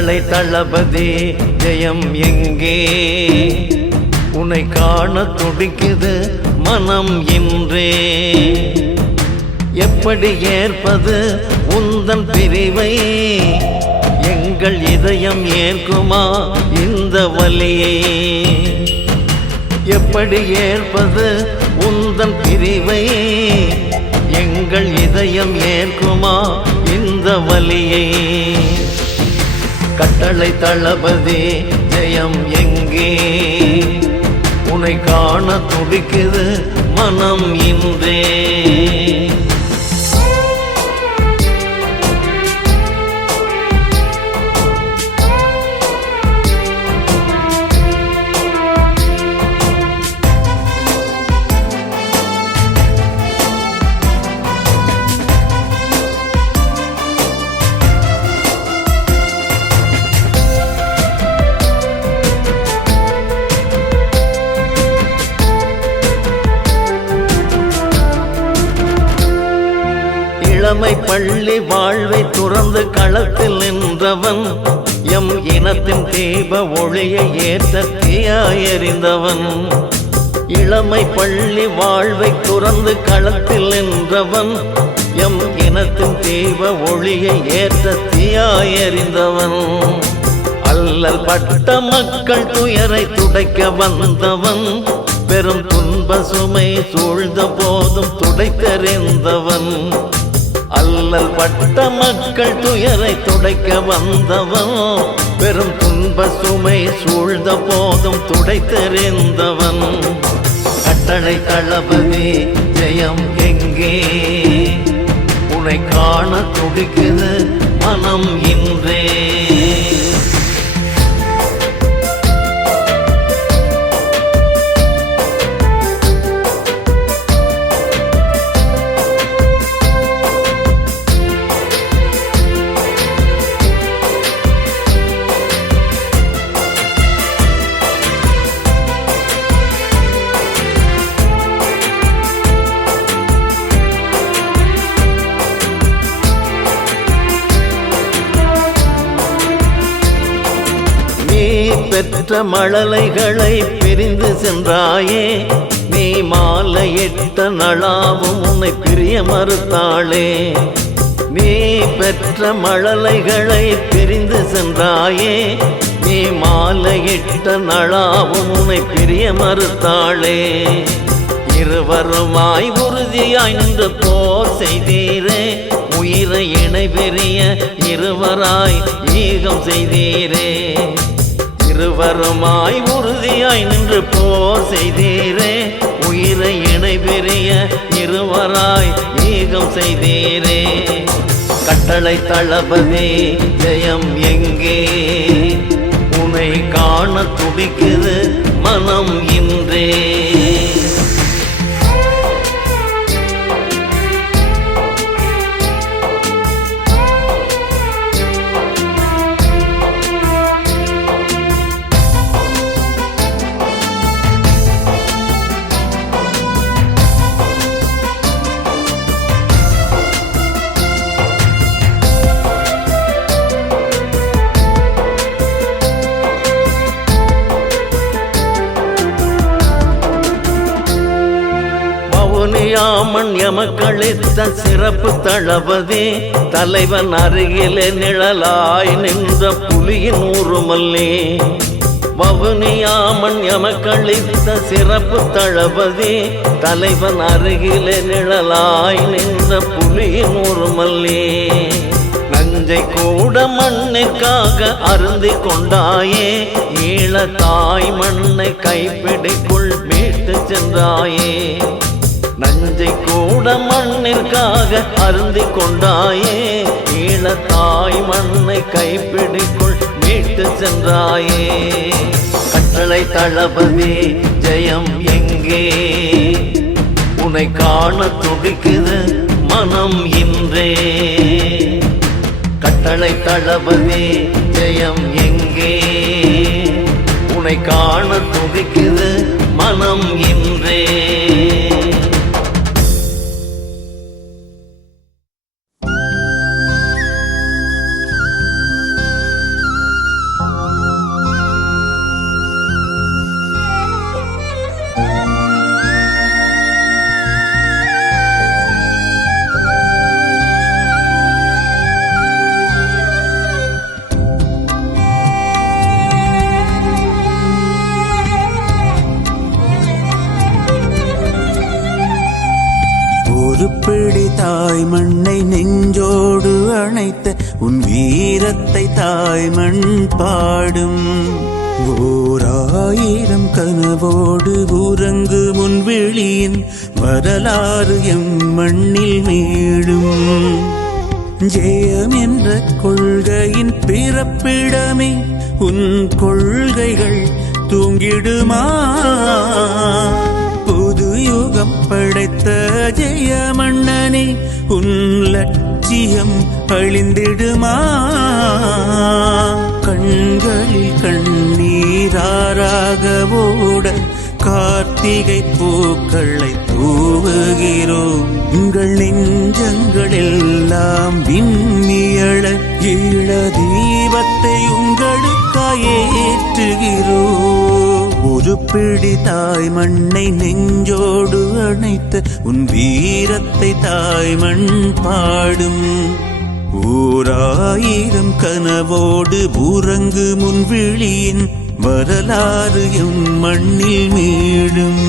கட்டளை தளபதி ஜெயம் எங்கே? உன்னை காண துடிக்குது மனம் இன்றே. எப்படி ஏற்பது உந்தன் பிரிவை? எங்கள் இதயம் ஏற்குமா இந்த வலியை எப்படி ஏற்பது உந்தன் பிரிவை? எங்கள் இதயம் ஏற்குமா இந்த வலியை கட்டளை தளபதி ஜெயம் எங்கே? உன்னை காண துடிக்குது மனம் இன்றே. பள்ளி வாழ்வை துறந்து களத்தில் நின்றவன் எம் இனத்தின் தீப ஒளியை ஏற்ற தீயாயறிந்தவன் இளமை பள்ளி வாழ்வை துறந்து களத்தில் நின்றவன் எம் இனத்தின் தீப ஒளியை ஏற்ற தீயாயறிந்தவன் அல்லல் பட்ட மக்கள் துயரை துடைக்க வந்தவன் பெரும் துன்ப சுமை சூழ்ந்த போதும் துடைத்தறிந்தவன். அல்லல் பட்ட மக்கள் துயரை துடைக்க வந்தவன். பெரும் துன்ப சுமை சூழ்ந்த போதும் துடைத்தெறிந்தவன் கட்டளை தளபதி ஜெயம் எங்கே? உனை காண துடிக்குது மனம் இன்றே. பெற்ற மழலைகளை பிரிந்து சென்றாயே நீ மாலை எட்ட நளாவும் உன்னை பிரிய மறுத்தாளே. நீ பெற்ற மழலைகளை பிரிந்து சென்றாயே நீ மாலையிட்ட நளாவும் உன்னை பிரிய மறுத்தாளே. இருவருமாய் உறுதியாய் நின்று போர் செய்தீரே உயிரை இணை பெரிய இருவராய் ஈகம் செய்தீரே. இருவருமாய் உறுதியாய் நின்று போர் செய்தீரே. உயிரை இணை பெரிய இருவராய் ஏகம் செய்தீரே. கட்டளை தளபதி ஜெயம் எங்கே? உனை காண துடிக்குது மனம் இன்றே. வவுனியாமன் எமக்களித்த சிறப்பு தளபதி தலைவன் அருகிலே நிழலாய் நின்ற புலியின் ஊருமல்லி. வவுனியாமன் எமக்களித்த சிறப்பு தளபதி தலைவன் அருகிலே நிழலாய் நின்ற புலியின் ஊருமல்லி. நஞ்சை கூட மண்ணுக்காக அருந்தி கொண்டாயே ஈழ தாய் மண்ணை கைப்பிடிக்குள் மீட்டு சென்றாயே. நஞ்சை கூட மண்ணிற்காக அருந்தி கொண்டாயே ஈழ தாய் மண்ணை கைப்பிடிக்குள் மீட்டு சென்றாயே. கட்டளை தளபதி ஜெயம் எங்கே? உன்னை காண துடிக்குது மனம் இன்றே. கட்டளை தளபதி ஜெயம் எங்கே? உன்னை காண துடிக்குது மனம் இன்றே. வீரத்தை தாய்மண் பாடும். ஓராயிரம் கனவோடு உறங்கு முன்விழியின் வரலாறு எம் மண்ணில் மீடும் ஜெயம் என்ற கொள்கையின் பிறப்பிடமே உன் கொள்கைகள் தூங்கிடுமா? புது யுகம் படைத்த ஜெய மன்னனே உன் லட்சியம் அழிந்திடுமா? கண்களில் கண்ணீராராக ஓட கார்த்திகை பூக்களை தூவுகிறோம். உங்கள் நெஞ்சங்கள் எல்லாம் விண்ணியழ ஈழ தீபத்தை உங்களுக்காய் ஏற்றுகிறோம். ஒரு பிடி தாய் மண்ணை நெஞ்சோடு அணைத்த உன் வீரத்தை தாய் மண் பாடும். ஓராயிரம் கனவோடு உறங்கு முன்விழியின் வரலாறு எம் மண்ணில் மீடும்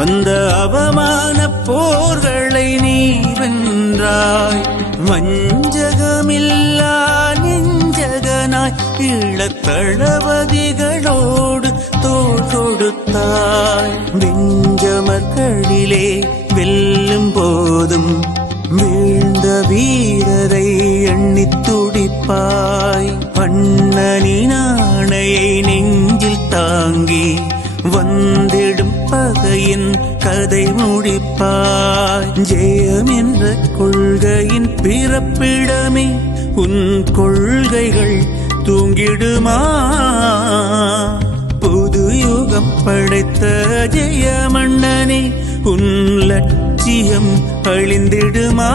வந்த அவமான போர்களை நீ வென்றாய். வஞ்சகமில்லா நெஞ்சகனாய் இளத்தளபதிகளோடு தோல் கொடுத்தாய் வெஞ்சமர்களிலே வெல்லும் போதும் வீழ்ந்த வீரரை எண்ணித் துடிப்பாய். கதை முடிப்பாய். ஜெயம் என்ற கொள்கையின் பிறப்பிடமே உன் கொள்கைகள் தூங்கிடுமா? புது யுகம் படைத்த ஜெய மன்னனே உன் லட்சியம் அழிந்திடுமா?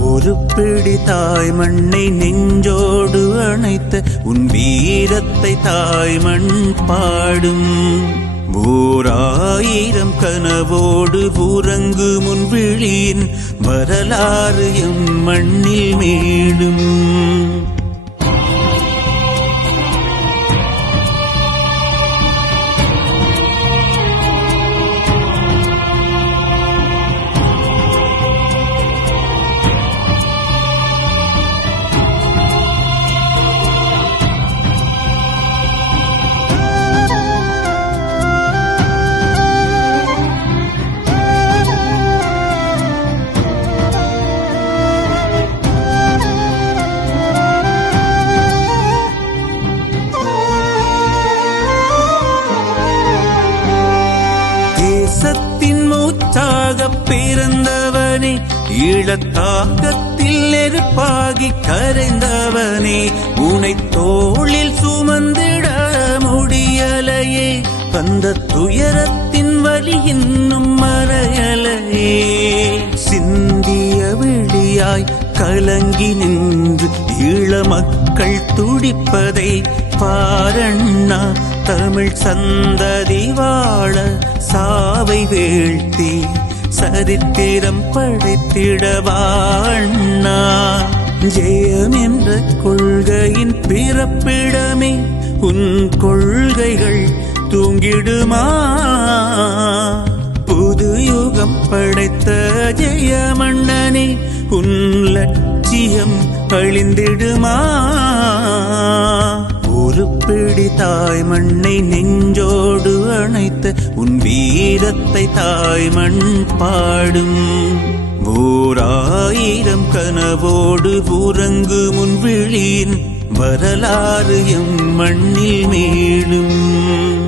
ஒரு பிடி தாய் மண்ணை நெஞ்சோடு அணைத்த உன் வீரத்தை தாய் மண் பாடும். ஓராயிரம் கனவோடு உறங்கு முன்விழியின் வரலாறு எம் மண்ணில் மேடும் மூச்சாக பிறந்தவனே ஈழத்தாகத்தில் நெருப்பாகி கரைந்தவனே உனை தோளில் சுமந்திட முடியலையே அந்த துயரத்தின் வலி இன்னும் மறையலையே. சிந்திய விழியாய் கலங்கி நின்று ஈழ மக்கள் துடிப்பதை பாரண்ணா தமிழ் சந்ததி வாழ சாவை வீழ்த்தி சரித்திரம் படைத்திடவாண்ணா. ஜெயம் என்ற கொள்கையின் பிறப்பிடமே உன் கொள்கைகள் தூங்கிடுமா? புது யுகம் படைத்த ஜெயமன்னனே உன் லட்சியம் அழிந்திடுமா? ஒரு பிடி தாய் மண்ணை நெஞ்சோடு அணைத்த உன் வீரத்தை தாய் மண் பாடும். ஓராயிரம் கனவோடு உறங்கு முன்விழியின் வரலாறு எம் மண்ணில் மீடும்